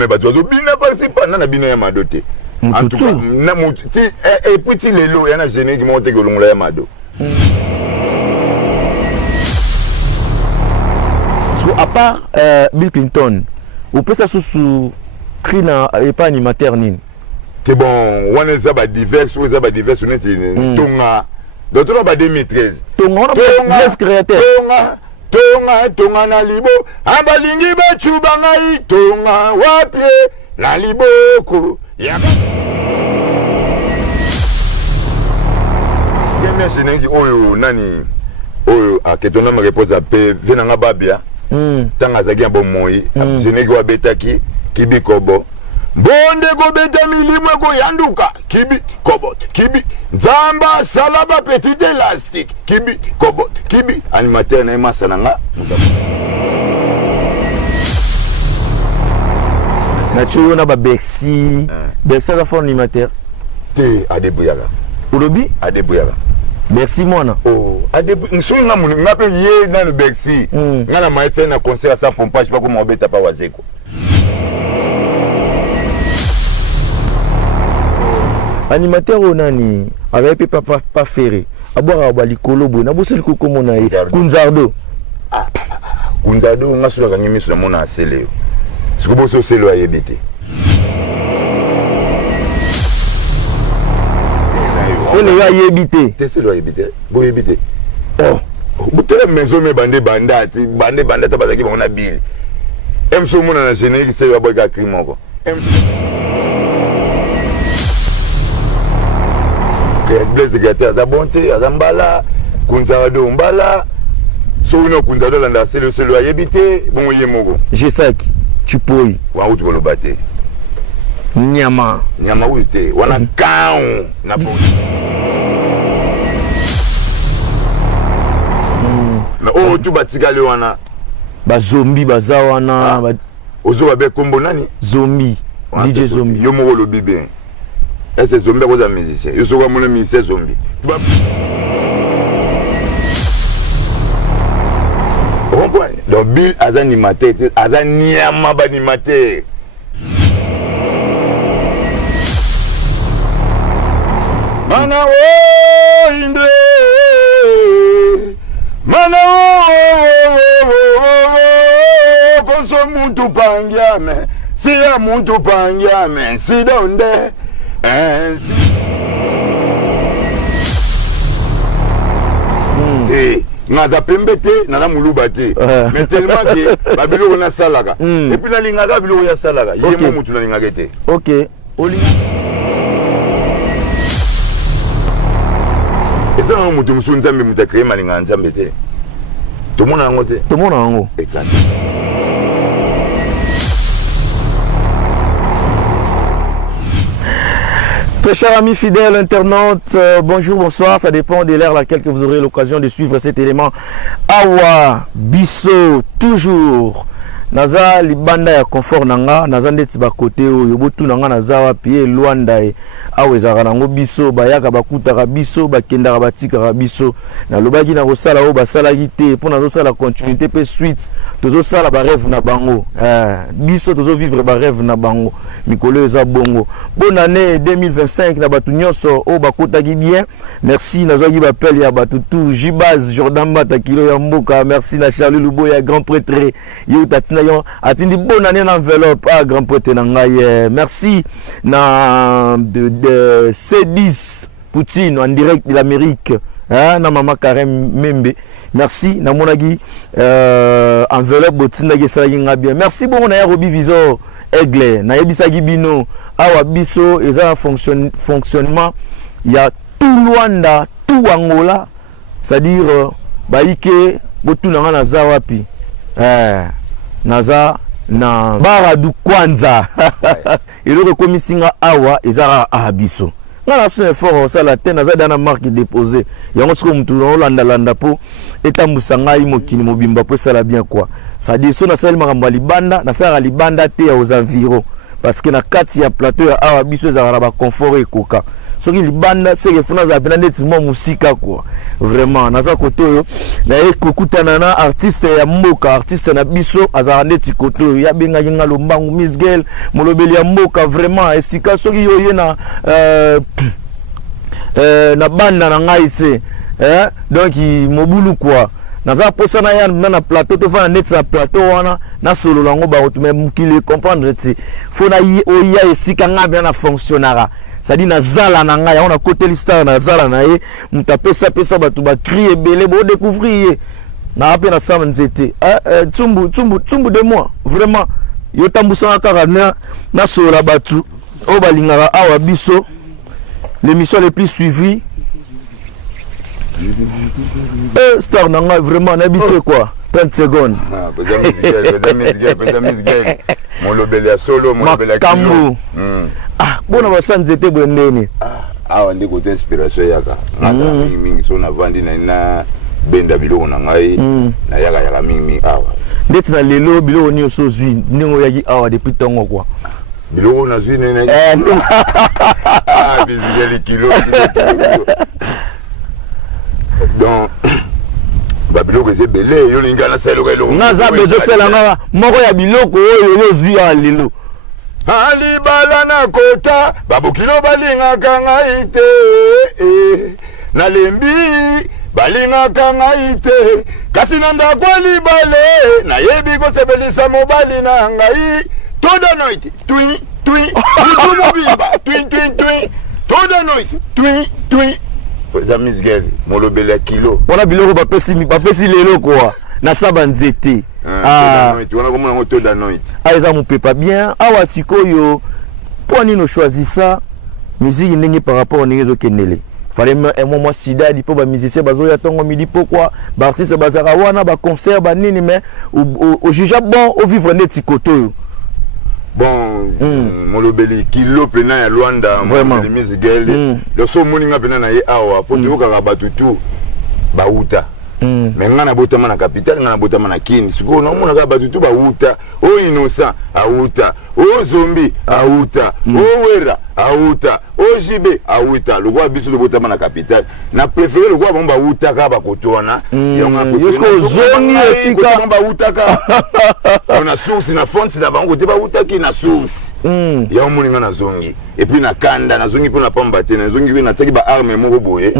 mais bato bina participa na bina ya madote en tout cas na mutu et puis lelo yana gêné qui monte que longola ya mado parce que à part Bill Clinton ou peut ça sous cri na et pas animateur nini c'est bon on est ça ba divers ou ça ba divers on est tonga d'autres ba 2013 tonga créateur tonga na libo abalingi bachuba ngai tonga wapie na liboko ya kemia senengi oyo nani oyo aketona me repose ape zenanga babia tanga zaki bon moi senengi wabetaki kibikobo bonde go beta milimo go yanduka kibit kobot kibit nzamba salaba petit élastique kibit kobot kibit animateur na masananga na chuo na ba Bercy Bercy la fond animateur te adebuyaka ulobi adebuyaka Bercy mwana oh adebu nsunga mun ngape ye na le Bercy ngana maite na concert sans pompage pas comme obeta pa wazeko animateur onani avec pas ferré aboira ba likolo bo na boseli ko komona ye Kunzardo Kunzardo ngaso ka ngimi so mona asele siko boso selo ayebete selo ayebite te selo ayebite bo yebite oh butela maison me bande bandati bande bandata bazaki bana bili emso mona na générique selo aboka krimoko Blaise Gate à bonté à Zambala Kunzardo mbala so ino Kunzardo landa c'est le ayebité bon yemoko G5 Chipoi wa utu ko lobate nyama wite wana kaun na bon na o tu batigale wana ba zombie bazawana ba ozo ba kombo nani zombie DJ zombie yo moko lobi bien est-ce zombie aux musiciens yo soka mon musicien zombie donc Bill azanimateur azaniama banimateur mana wo inde mana wo konso muntu pangiame si ya muntu pangiame si donde ngaza pembe te nana muluba te mais tellement que babilo na salaka et puis na linga ga bilo ya salaka yemo mutu na linga te OK olinga eza na mutu musu nzambe muta créer malinga nzambe te to mona ngo te to mona ngo Très chers amis fidèles internautes, bonjour, bonsoir, ça dépend de l'ère à laquelle que vous aurez l'occasion de suivre cet élément. Awa, Bisso, toujours. Naza libanda ya confort nanga, naza ndeti ba côté oyo botu nanga naza wapi Luanda e awezaka nango biso bayaka bakutaka biso bakendaka batikaka biso na lobaki na kosala o basala kite pour nazo sala continuité pe suite tozo sala ba rêve na bango biso tozo vivre ba rêve na bango mikolo eza bongo bonne année 2025 na batu nyonso o bakotaki bien merci nazo ki ba appel ya batu tout Jibaz Jordan Mata kilo ya mboka merci na Charlie Luboya grand prêtre yo tatina atindi bonne année na enveloppe grand prêtre na ngai merci na de C10 Poutine en direct de l'Amérique na mama Karem Membe merci na monagi enveloppe botina ke sala nga bien merci bon na Robi Visor Aigle na yebisaki bino awa biso eza fonctionnement ya tout Luanda tout Angola c'est-à-dire baike botuna nga na zawapi naza na baradu kwanza eloko komisinga awa ezara abiso ngala so effort sala te naza dana marque déposé yango siko mutu olanda landa po etambusa ngai mokini mobimba po sala bien quoi ça dit so na sala makambo libanda na sala libanda te aux environs parce que na kati ya plateau ya awa biso ezalaka ba confort ekoka soki libanda seke funa za pena neti mwa musika quoi vraiment naza koto yo na ekokutana na artiste ya mboka artiste na biso azala neti koto ya benga nginga lombangu Miss Girl molobeli ya mboka vraiment esika soki yo ye na na banda na ngai se donc mobulu quoi naza posa na ya na plateau to fa net na plateau wana na solo lango ba otume mukile comprendre ti fona oya esika nga bien na fonctionnera ça dit na zala na nga ya on a côté l'histoire na zala na ye mutapesa pesa batu ba crier belé bo découvrir na ape na sama nzete tumbu de moi vraiment yo tambusa kaka na solo la batu o balingara awa biso l'émission les plus suivie star nanga vraiment n'habité quoi 30 secondes mon lobeli solo mon lobeli kilo bona basanze te bwendeni awa ndi côté inspiration yaka mingi so na vandi na benda biloko na ngai na yaka mingi awa ndeti na lelo biloko ni so zwi ndingo yaki awa depuis tongo quoi biloko na zwi nene bizeli kilo donc babiloko eze belé yo linga na selo kelo naza bezo sela nga moko ya biloko oyo yo zwi ya lelo alibala na kota babukilo balingaka ngai te nalembi balingaka ngai te kasi na ndako libale nayebi kosebelisa mobali na ngai toda noite twi twi mobimba twi twi twi toda noite twi twi za Miss Girl molobela kilo wana biloko bapesi lelo quoi na saba nzete wana komona ngo toda noite eza mopepa bien awa sikoyo po nino choisi ça musique ndenge par rapport ndenge ezokendele fallait un moment sidadi po ba musicien bazoya tongo midi pourquoi ba artiste bazara wana ba concert ba nini mais au juge bon au vivre neti koto bon molobeli kilo pena ya Luanda vraiment Miss Girl le so moninga pena na ye awa po ndoka ka batutu ba uta mais ngana botama na capitale ngana botama na kini siko na mona ka batutu ba uta o innocent a uta o zombie a uta o wera a uta o jibe a uta le roi biso le botama na capitale na préféré le roi bomba uta ka ba kotona yonga yosko zongi esika bomba uta ka on a source na fond na bango te ba uta ki na source ya moninga na zongi et puis na kanda na zongi pour na pamba te na zongi na tsaki ba arme moko boye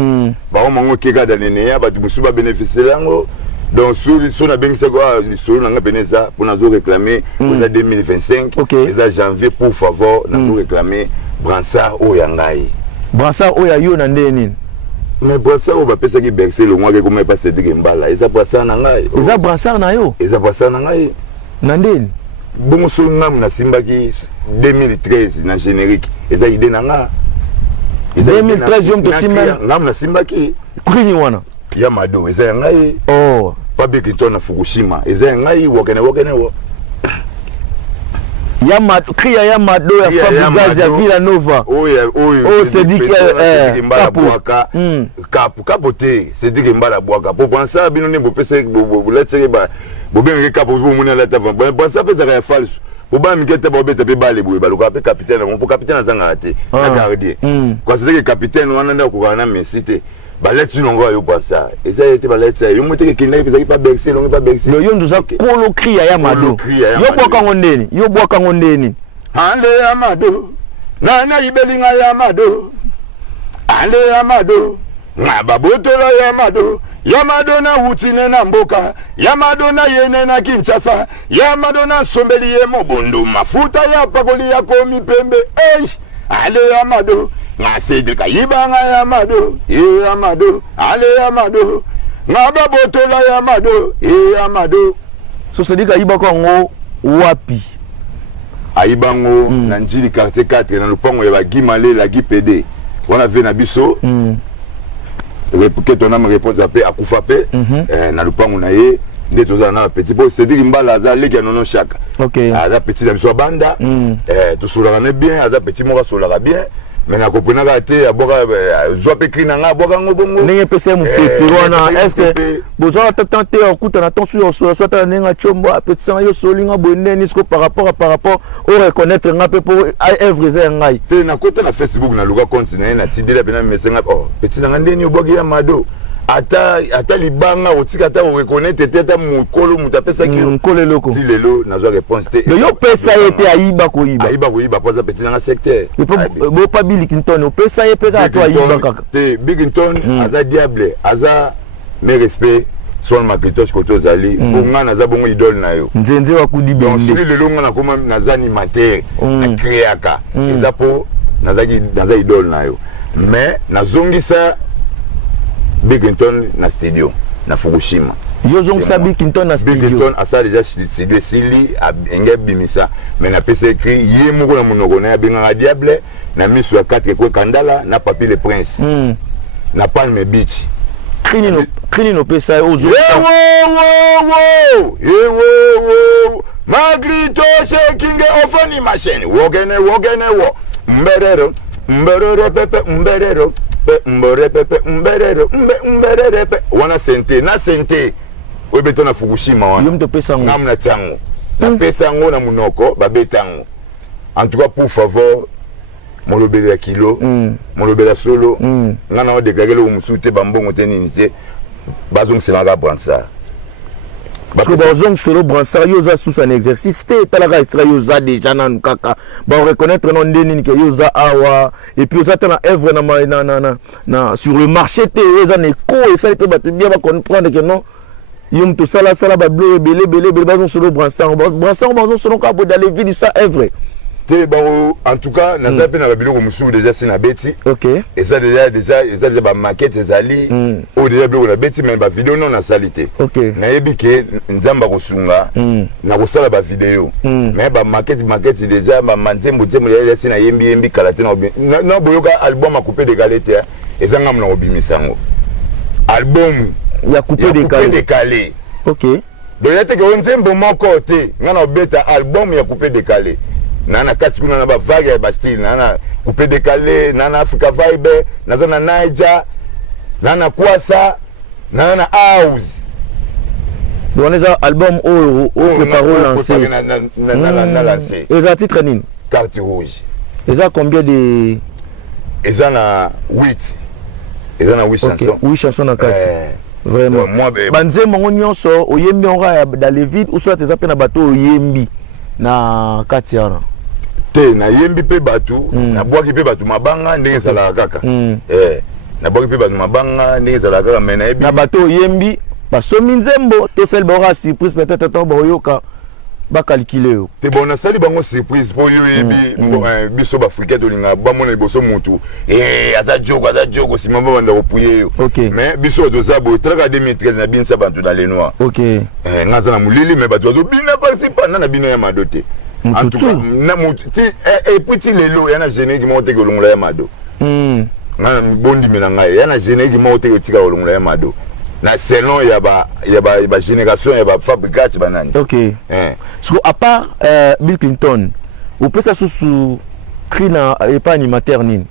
ba o mango keka danene ya ba tubusu ba bénéficier lango donc sur na bengisa quoi sur na beneza pour na zo réclamer pour 2025 les janvier pour favor na zo réclamer Bransard o yangai Bransard o ya yo na ndeni mais Bransard o ba pesa ki bercer le mois que comme pas Cédric Mbala eza Bransard na ngai eza Bransard na yo eza Bransard na ngai na ndeni bongo so ngam na simbaki 2013 na générique eza idée na nga 2013 yom to simba ngam na simbaki krini wana Yamado eza ya ngai Pabikito na Fukushima eza ya ngai wakene wo Yamado kriya Yamado ya Fabregas ya Villa Nova oyo Cédric Mbala Bwaka kapote Cédric Mbala Bwaka po pensa bino ne bo pese bo lettre ba bo benga kapo bo mona la tava bo pensa pesa ya false bo ba mikete bo beta pe bale bo ba pe capitaine mo capitaine azanga te na gardien kwa Cédric capitaine wana nda ko na mesite baleti nongo yo pasa eza ete baleti yo moteke kinai pesa ki pa bercer longo pa bercer yo nduza kolo kriya Yamado yo bwaka ngondeni ande Yamado nana ibelinga Yamado ande Yamado ngaba botola Yamado na wutine na mboka Yamado na yene na Kinshasa Yamado na sombeli ye mobondo mafuta ya pakoli ya komi pembe ale Yamado nga Cédric yibanga Yamado Yamado ale Yamado ngaba botola Yamado so Cédric yiba ko ngo wapi ayibango na njili quartier 4 na lupango ya bagimale la gipede wana ve na biso que ton âme réponse à paix à Koufape na lupango na ye nde toza na petit po Cédric Mbala za leki nono chaka aza petit na biso banda to solaka ne bien aza petit moko solaka bien mais na kopona ka te aboka zo pe krina nga aboka ngobongo ndenge pesa mu pepe wana est-ce que besoin tenter okuta na ton sur soit nenga chombo apetsa yo solinga bonene isko par rapport au reconnaître nga pe pour œuvre za ngai te na kota na Facebook na luka compte na tidela pena mesenga oh petit na ndeni oboki ya mado ata libanga otika ata reconnaître tete mukolo mutapesa ki mukolo loko ti lelo na zo réponse te yo pesa ete aiba koyiba poza petit na secteur bo pa Bill Clinton o pesa ye peka to aiba kaka te Bill Clinton aza diable aza mes respect soit Macintosh koto zali bonga naza bongo idole na yo nzenze wa kudi donc si lelo nga na koma naza animateur na créaka eza po naza idole na yo mais nazongisa Bill Clinton na studio na Fukushima yo zongisa Bill Clinton na studio Bill Clinton asa déjà studio sili enge bimisa mais na pesa écrit ye moko na monoko na benga diable na miso ya 4 ko kandala na Papi le Prince na Palm Beach Krini no pesa ozo wo Magrito shaking ofani machine wogene wo mberero pepe mberero mbore pepe mberero mberere wana sente na sente obeto na Fukushima wana yom to pesa ngo ngamna tango na pesa ngo na munoko babetango en tout cas pour favor molobela kilo molobela solo ngana wa déclarer le musute bambongo teninité bazong selanga bransa parce que bazong solo bransa yo za sous un exercice te talaga isra yo za déjà nan kaka ba reconnaître non ndeni ke yo za awa et puis za na œuvre na sur le marché te yo za neko et ça peut battre bien ba comprendre que non yom to sala ba bleu belé bazong solo bransa bazong solo ka bo d'aller vivre ça œuvre te bon en tout cas na zape na babilo ko musu déjà c'est na beti OK et ça déjà ba maquette ezali au déjà bilo na beti mais ba vidéo non na salité OK na yebike nzamba ko sunga na ko sala ba vidéo mais ba maquette déjà ba manzembo ya c'est na yembi kalate na boyoka album a coupé de galette ezanga mna obimisango album ya coupé décalé OK donc yate ke nzembo moko te ngana obeta album ya coupé décalé nana kati kuna na ba vague ya ba style nana coupé décalé nana Africa vibe nana Niger nana Kwasa nana house bon les album au parole lancé na lancé les titres nini carte rouge les a combien de les a 8 chansons 8 chansons na carte vraiment banze mongo nyonso oyembi onga dans les vides ou soit les appels na bateau oyembi na kati yana te na yembi pe batu na bwaki pe batu mabanga ndenge zala kaka na bwaki pe batu mabanga ndenge zala kaka mais na yebi na bato yembi basomi nzembo to sel bora surprise peut-être to boyoka ba calculer yo te bon na sali bango surprise po yo yebi biso ba africain to linga ba mona liboso mutu aza jogo sima ba banda opuye yo mais biso to zabo traka 2013 na binsa bantu dans les noirs ngaza na mulili mais batu zo bina principal na bino ya madote en tout cas na mutu et petit lelo yana générique mo te kolongola ya mado ngana bondi menanga yana générique mo te kotika kolongola ya mado na selon ya ba génération ya ba fabricant banani so à part Bill Clinton ou peut ça sous crina et pas animateur nini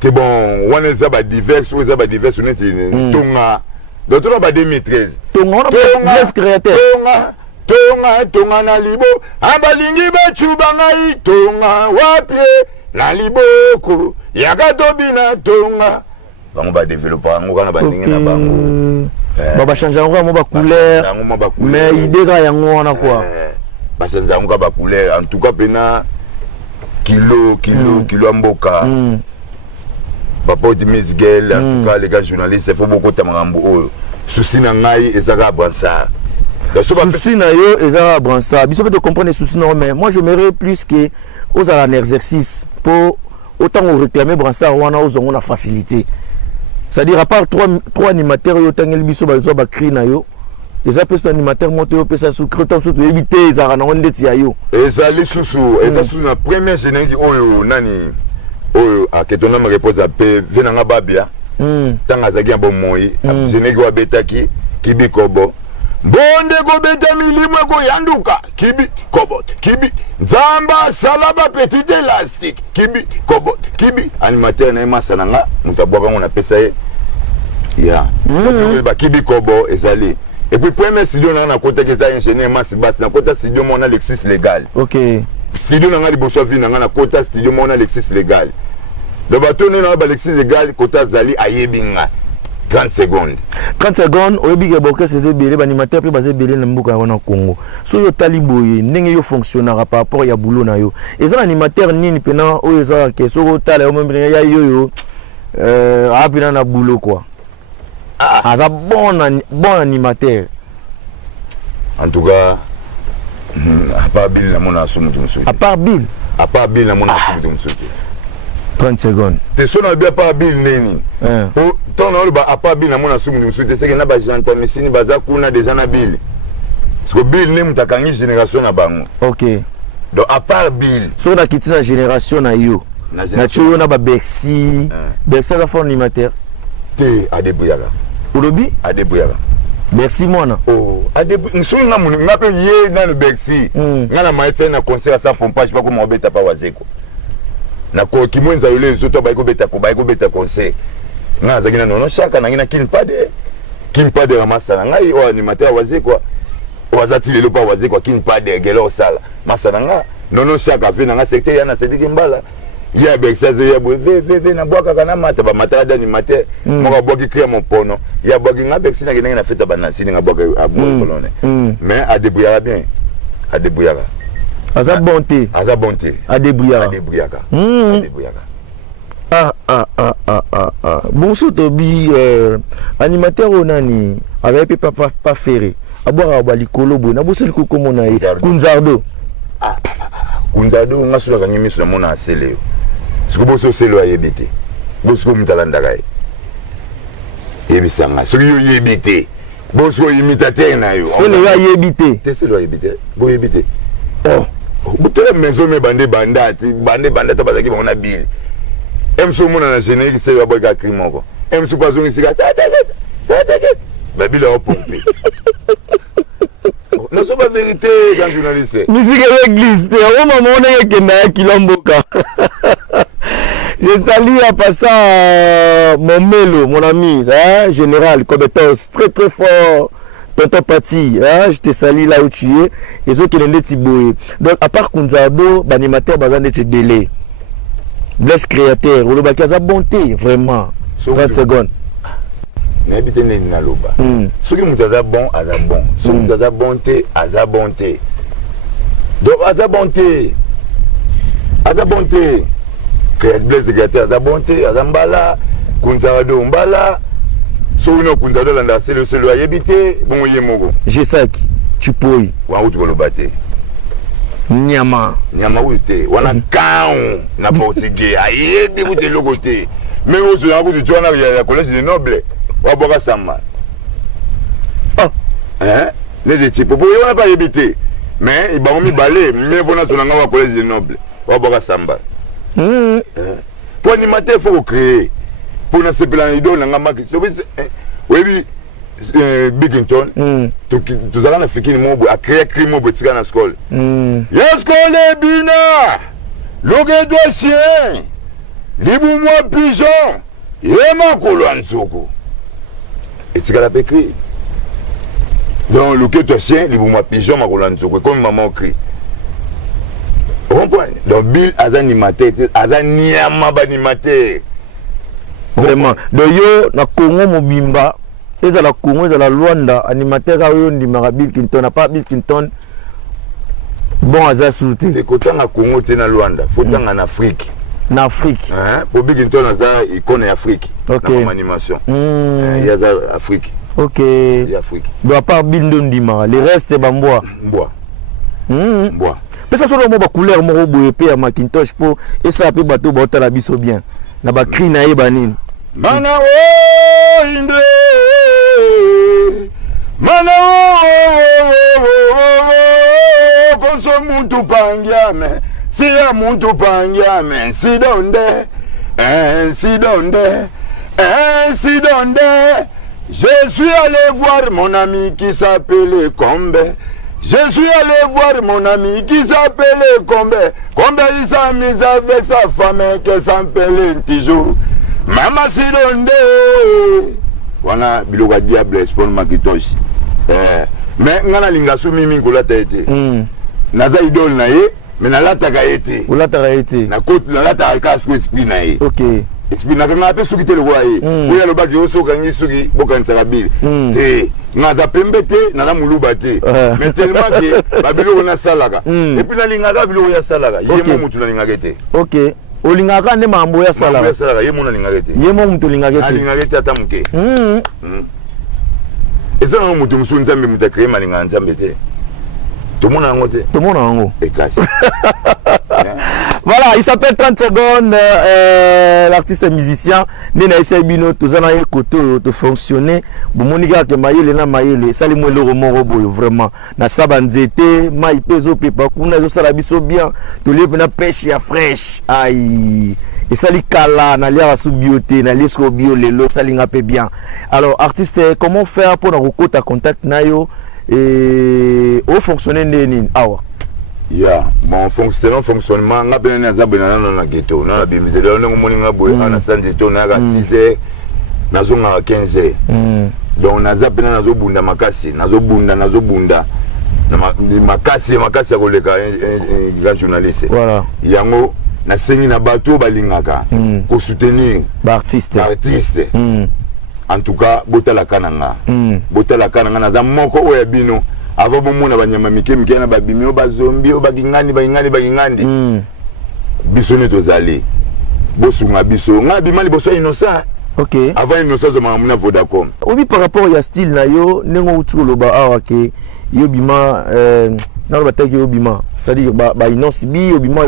c'est bon wana za ba divers neti tonga d'autres ba 2013 tonga bless créateur tonga na libo abalingi bachuba ngai tonga wapie na liboko yakatobina tonga bango ba développer ngo kana ba ndinga na bango ba changer ngo ba couleur mais idée ga yango wana quoi ba changer ngo ba couleur en tout cas pena kilo mboka papa de Miss Girl en tout cas les gars journalistes il faut beaucoup tamangambo oyo souci na ngai ezaka bransa souci na yo ezaka bransa biso peut comprendre souci non mais moi je m'aimerais plus que aux à l'exercice pour autant on réclamer bransa wana aux on a facilité c'est-à-dire à part trois animateurs yo tangel biso bazo ba cri na yo les appels animateurs monter au pesa sous crotant sous éviter ça na onde ti ayo ezali susu sous na première générique oyo nani oyo aketona me repose pe venanga babia tanga zaki bon moyi générique wa betaki kibikobo bonde kobeta milimo koyanduka kibit kobot kibit nzamba salaba petit élastique kibit kobot kibit animateur na masana nga mutabwaka ngona pesa ye ya ba kibit kobo ezali et puis premier studio na kota ke za ingénieur Masibas na kota studio mona Alexis Légal. OK. Studio na liboso vi na kota studio mona Alexis Légal. Le bateau na Alexis Légal kota zali ayebinga 30 secondes. 30 secondes oyebi ke boke c'est belé animateur pe basé belé na mbuka wana Congo. So yo taliboye ndenge yo fonctionnera par rapport ya boulot na yo. Eza animateur nini pena o eza ke so tala yo membre ya yo apina na boulot quoi. Ah, bon animateur. En tout cas, à part Bill, la mona somme de à part Bill. À part Bill, la mona somme de 30 secondes. Tu sais, on a bien pas Bill Neni. Pour ton nom, à part Bill, la mona somme de c'est que n'a pas j'entends, mais si nous basons a déjà na Bill. Parce que Bill n'est pas qu'une génération à Bango. OK. Donc à part Bill. So na quitté la génération na yo. Na tu on a ba Bexi. Bexi la forme animateur. Te Adebouyara. Olobi Adebouyara. Merci mona. Oh, Adebouyara. Nso nga munu nga pe ye na le Bexi. Nga na maître na concert sans pompage pas comme obeta pa wazeko. Na ko kimwenza yule zoto ba ko beta concert. Nga zagina nono shaka na ngina kinpade ramasana ngai o animateur wazeko. Wazati lelo pa wazeko kinpade gelo sala. Masana nga nono shaka ve na secteur yana sediki mbala. Ya Bexaze ya bo ve na boka kana mata ba mata da ni mate mo ka boki créer mon pono ya boki nga Bexi na kena na feta banansi nga boka abo kolone mais Adebouyara bien Adebouyara aza bonté Adebouyara bon so to bi animateur onani avec pas ferré aboira ba likolo bo na boseli ko komona ye Kunzardo Kunzardo nga sula kangi miso na mona asele siko boso selo ayebite boso mtalanda kai ebisanga siko yo yebite boso imitateur na yo selo ayebite te selo ayebite bo yebite oh butele mezo me banda ta bazaki bana bill emso mona na générique selo aboka krimoko emso bazongi sika ta ba bill au pompe non c'est pas vérité quand journaliste musique l'église on m'a monné que na kilomboka. Je salue à passant mon Melo, mon ami, hein, général, compétence très très fort, tonton Pati, hein, je te salue là où tu es, et ceux qui l'ont dit Tiboué. Donc, à part Kunzardo, l'animateur bazan de délai, blesse créateur, ou le bakaza bonté, vraiment, 30 secondes. N'habitez na loba. Ceux qui m'ont bon, aza bon. Ceux qui m'ont bonté, aza bonté. Donc, aza bonté. Blaise Gata Azabonte, Azambala, Kunzardo Mbala, Souno Kunzardo Landa, c'est le ayébité, bon Yemogo. J'ai ça qui, tu peux. Waout Golobate. Nyama. Nyama outé, wana kaon, na portugais, ayébi ou de logoté. Mais au Zouango du Tuana, il y a la collège des nobles, Waboga Samba. Hein? Les types, pour y pas éviter. Mais il va me balai, mais vous n'avez pas collège des nobles, Waboga Samba. Pour animateur il faut créer pour na sepela idole na ngamba oui Bigington tout ça na fikini mobo a créer crime mobo tika na school yes kole bina loge dossier libu moi pigeon yema kolwanzoko et tika la pécri donc loge dossier libu moi pigeon ma kolwanzoko comme maman crie. Donc Bill a animateur, vraiment. Donc yo na Congo mobimba, eza la Congo eza la Luanda animateur a yo ndimaka Bill Clinton, na pas Bill Clinton. Bon aza souté. Te kota na Congo te na Luanda, faut en Afrique. Na Afrique. Hein? Pour Bill Clinton aza icône Afrique. OK. Dans animation. Il y a Afrique. OK. Il y a Afrique. Donc à part Bill ndimaka, le reste bamboa. Bois. Bois. Pesa solo mo ba couleur mo boye pe ya Macintosh po esa pe bato ba otala biso bien na ba cri na ye banini mana o inde mana o konso muntu pangiame si ya muntu pangiame si donde Je suis allé voir mon ami qui s'appelait Combe. Je suis allé voir mon ami qui s'appelait Combe. Combe il s'est mis avec sa femme qui s'appelait Tijo. Mama Sidonde. Voilà, biloka diable sport makitoshi. Mais ngana linga sumi mingo la tete. Naza idol na ye, mais na lata ka ete. Ou lata ka ete. Na côte la lata ka so esprit na ye. OK. Esprit na nga pe suki te le wa ye. Ou ya lo ba jo so kangi suki bokan tsabili. Te ngaza pembe te na muluba te. Mais tellement que ba biloko na salaka. Et puis na linga ka biloko ya salaka. Ye mo mutu na linga kete. OK. Olingaka nde mambo ya salaka. Mambo ya salaka ye mo na linga kete. Ye mo mutu linga kete. Linga kete ata muke. Eza na mutu musu nzambe mutakre malinga nzambe te. Tout le monde a ngoté. Tout le monde a ngoté. Et casse. Voilà, il s'appelle 30 secondes, l'artiste musicien. Nena essaye bino, tous en ayé côté de fonctionner. Bon, monika ke maïle na maïle, sali mo le romo robo vraiment. Na sabanzete, maï peso pepa, kuna zo salabiso bien. To le na pêche ya fraîche. Aïe. Et ça li kala na lia sous bioté na lisko bio lelo ça li ngapé bien. Alors artiste, comment faire pour na contact na yo? Et au fonctionner nini awa ya mon fonctionnement nga bena na zabena na ghetto na bimite le ngo moni nga boy na sande to na ga 6h na zo nga 15h donc na zabena na zo bunda makasi na zo bunda na makasi ya koleka grand journaliste voilà yango na sengi na bato balingaka ko soutenir ba artiste en tout cas botala kananga na za moko oya bino ava bomona banyama mike na babimi ba zombi bagingani biso ne tozali bosunga biso nga bimali boso innocent. OK, avant innocent zo mamuna Vodacom obi par rapport ya style na yo nengo utulo ba awa ke yo bima na ba taki yo bima c'est-à-dire ba innocent bi yo bima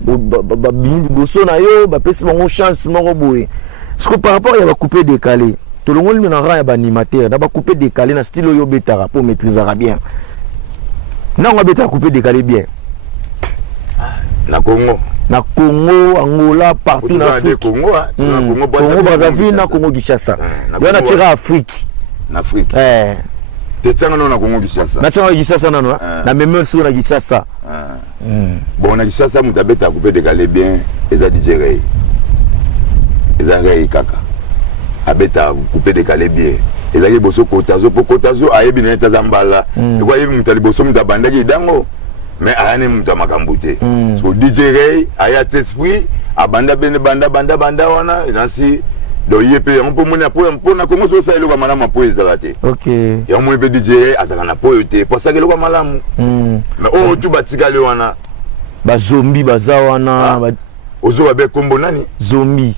ba bimi boso na yo ba pesi bango chance moko boye. Parce que par rapport ya ba couper décalé tout le monde na ra ba animateur na ba couper décalé na style yo betara pour maîtriser bien. Na on beta couper décalé bien. Na Congo, Angola, partout dans Afrique. Congo Brazzaville, na Congo Kinshasa. Yo na tira Afrique. Na Afrique. Te tanga na Congo Kinshasa. Na tira Kinshasa na na même sur na Kinshasa. Bon na Kinshasa mutabeta couper décalé bien, eza DJ Ray. Eza Ray kaka. Abeta couper décalé bien. Ezaki boso kotazo ayebi na tazambala. Ko ayebi mutali boso mutabandaki dango. Mais ayane muta makambute. So DJ Ray aya esprit abanda bene banda wana nasi do yepe on peut mona po na Congo so sa ile kwa malama po ezalate. OK. Ya mo yepe DJ Ray ataka na po yote. Po sa ile kwa malamu. Mais o tu batikale wana. Ba zombie baza wana ba ozo babe kombo nani? Zombie.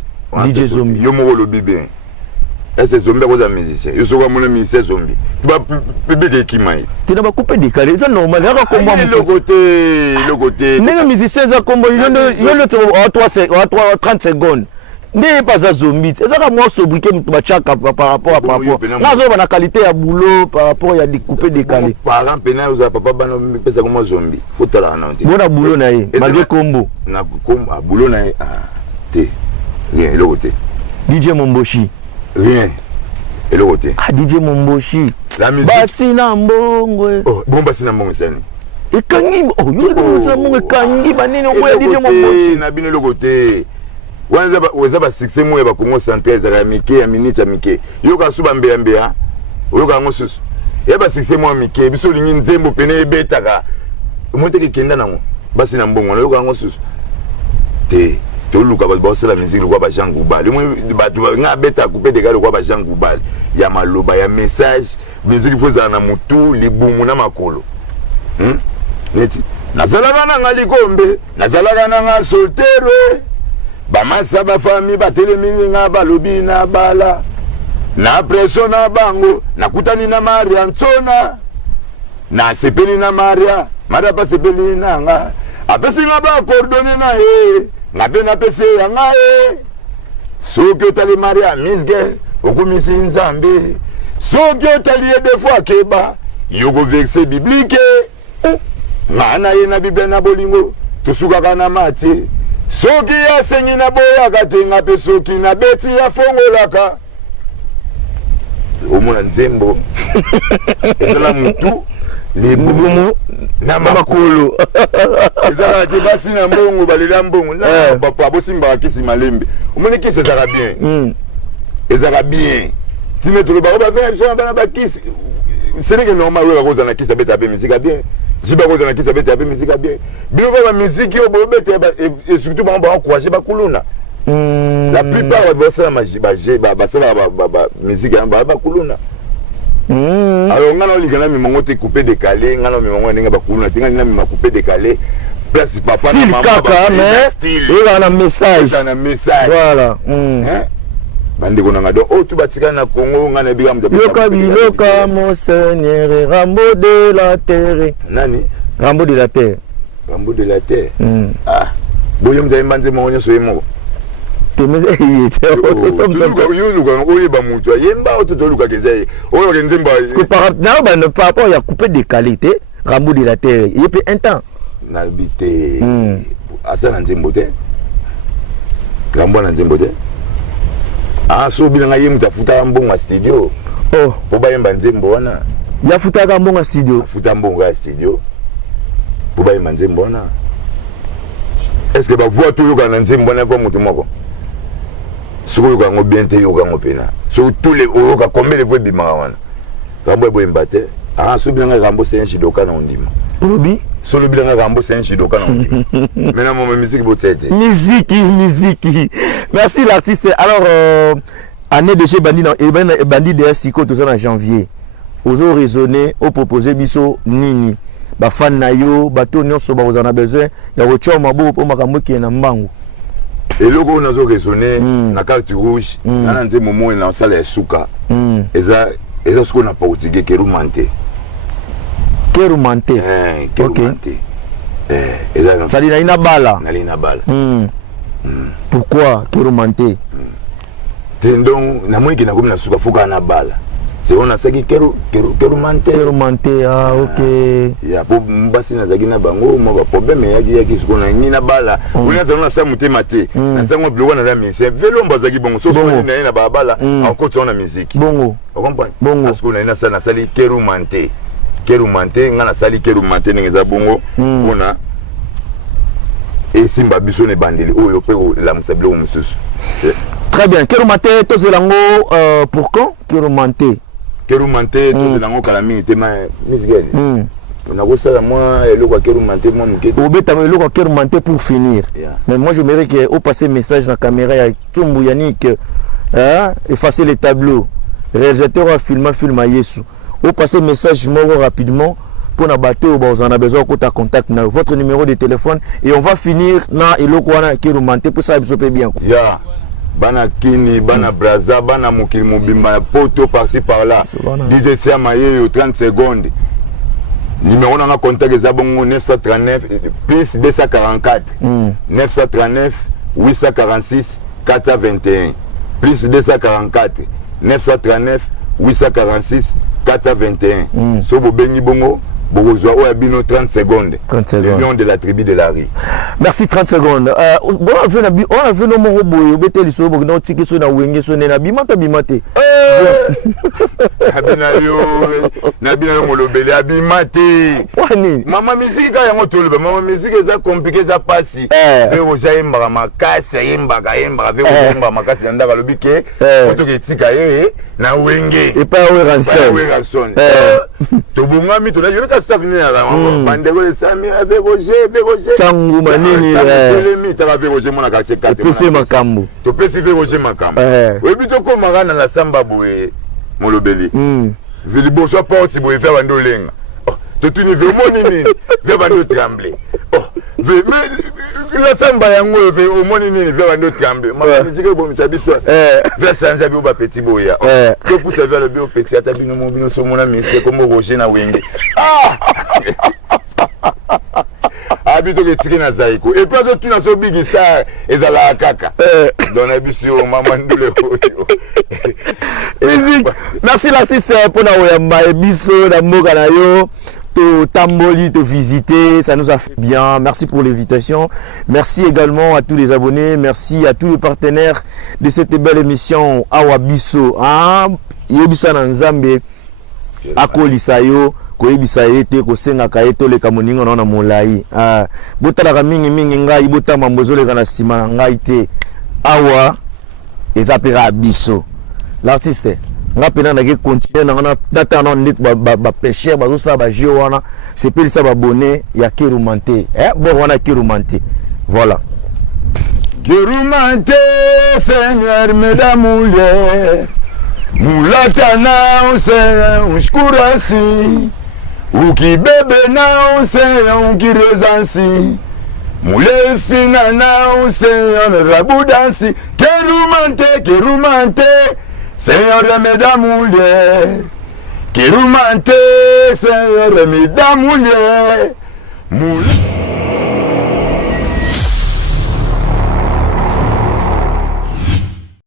DJ Zombie. Yo mo lo bibe. Est-ce zombie ko za musicien? Yo so kwa mona musicien zombie. Tu ba bébé de kimai. Tu n'as pas coupé décalé, ça normal. Ça combo le côté. N'est musicien ça combo il y 30 secondes. N'est pas ça zombie. C'est ça que moi sobriquet par rapport à par rapport. Là zo na qualité ya boulot par rapport ya découper décalé. Parent pena za papa bana pesa comme zombie. Faut tala na nte. Bona boulot na ye, malgré combo. Na combo boulot na ye. Te. Rien le côté. DJ Momboshi. Rien. Et le côté. DJ Momboshi. La musique. Basi na mbongwe. Oh, bon basi na mbongwe sani. Ekangi, oh, yo na mbongwe kangi banini okoya DJ Momboshi. Na bino le côté. Weza ba succès mo ba Congo centre za mike ya minute mike. Yo ka suba mbea. Yo ka ngosusu. Ya ba succès mo mike biso lingi nzembo pene betaka. Monte ke kenda nango. Basi na mbongwe yo ka ngosusu. Te to luka ba bossa la musique lokwa ba Jean Goubal ba tu nga beta couper des gars lokwa ba Jean Goubal ya maloba ya message musique foza na mutu libumu na makolo neti nazalaka na nga likombe nazalaka na nga soltere ba masa ba famille ba telemi nga balobi na bala na presso na bango nakutani na Maria Nsona na sepeli na Maria pa sepeli na nga apesi nga ba coordonner na na bena pese yanga soki otali Maria Miss Girl okumisi nzambe soki otali des fois keba yoko verset biblique ngana ye na Bible na bolingo tusukaka na mati soki asengi na boyaka te nga pe soki na beti ya fongolaka au moins nzembo et la mutu les boumou na makolo ezala ke basi na mbongo balela mbongo na papa bosimba kisi malembe omoni kisi ezala bien ezala bien tine to ba faire so bana ba kisi c'est que normal we bakoza na kisi beta be musique bien jiba koza na kisi beta be musique bien bien ba musique yo bo beta et surtout ba encourager ba kuluna la plupart ba ça ma ba ça ba musique ba kuluna. Alors ngana ligana mi mongo te coupé décalé ngana mi mongo ninga bakuna tinga nina mi coupé décalé place papa na maman kaka mais il a un message voilà hein bandi konanga do o tu batika na Congo ngana biga mzabi yoka mon seigneur Rambo de la terre nani Rambo de la terre ah boyom de mbanze monyo so yemo parce que par rapport il y a coupé de qualité Rambo de la terre il peut un temps nalbité asa na nzembote Rambo na nzembote ah so bilanga yemu tafuta mbongo studio oh po bayemba nzembo wana ya futa mbongo studio futa mbongo studio po bayemba nzembo wana est-ce que ba voix tout yoka na nzembo na voix mutu moko soko yoka ngo bien te yoka ngo pena so tous les yoka combien de voix bimaka wana Rambo boye mbate ah so bilanga Rambo c'est un shidoka na ondima lobi so bilanga Rambo c'est un shidoka na ondima maintenant mon musique botete musique merci l'artiste alors année de chez Bandi de Siko tout ça en janvier ozo raisonner au proposer biso nini ba fan na yo bato nyonso ba ozana besoin ya kochoma bo po makambo ki na mbangu eloko on azo raisonner na carte rouge na nze momo na sala ya suka eza ce qu'on a pas utilisé kerumante eza ça dit na bala pourquoi kerumante tendon na moni ki na komina suka fuka na bala c'est on a ça qui kerumante ah ok ya po mbasi na zaki na bango mo ba problème ya ki suko na ni na bala on a ça sa mutema te na sango bloko na za musique velo mbazaki bongo so so na ba bala encore on a musique bongo on comprend parce qu'on a na ça na sali kerumante ngana sali kerumante ngeza bongo ona et simba biso ne bandeli oyo pe la musablo mususu très bien kerumante to zelango pour quand kerumante to zelango kala mi tema misgeli on a reçu la moi le quoi kerumante moi mukete obeta le quoi kerumante pour finir mais moi je mérite que au passer message dans la caméra ya Tumbu Yannick effacer les tableaux réalisateur a filmé film à Yesu au passer message moro rapidement pour na bateau on a besoin de contact na votre numéro de téléphone et on va finir na eloko wana kerumante pour ça biso pe bien ya bana kini bana braza bana mokili mobimba poto par-ci par-là DJ Siamaye 30 secondes numéro na contact eza bongo 939 plus 244 939 846 421 plus 244 939 846 421 so bobengi bongo Bourgeois ou abino 30 secondes. Le lion de la tribu de la rue. Merci 30 secondes. On a vu nos mots boy, bete li so bo na tiki so na wenge so na bimata bimate. Na bina yo molobele abimate. Wani. Mama musique ya ngotolo, mama musique eza compliqué za pasi. Vero jaimba makasi yimba vero jaimba makasi yanda balobike. Foto ke tika ye na wenge. Et pas we ranson. To bungami to na yo ta staff ni ala bandeko le sami avec Roger Changu manini le ta avec Roger mona ka cheka te pesi makambo to pesi ve Roger makambo we bito ko magana la samba boye molobeli vili bo so porti boye faire bando lenga to tuni vraiment nini faire bando trembler la samba yango ve au moni nini faire bando trembler ma musique bo misabiso vers changer bi ba petit boya to pour se faire le bio petit atabino mo bino so mona musique comme Roger na wenge habito ke tiki na zaiko et puis tu na so big star ezala kaka dans abisio mama ndule musique merci l'artiste pour na oyamba ebiso na mboka na yo to tamboli to visiter ça nous a fait bien merci pour l'invitation merci également à tous les abonnés merci à tous les partenaires de cette belle émission Awa Biso yebisa na nzambe akolisa yo koyebisa ye te kosengaka ye toleka moninga na molai. Botalaka mingi ngai botama mbozoleka na nsima na ngai te awa eza pera biso l'artiste nga pena na ke continuer na data na nit ba pêcher ba ça ba jeu wana c'est plus ça ba bonnet ya Kirumante bon wana Kirumante voilà Kirumante Seigneur mesdames mulher mulata na ose ushkurasi ukibebe na ose ukirezansi mulefina na ose rabudansi Kirumante Seigneur de mesdames mulher Kirumante Seigneur de mesdames mulher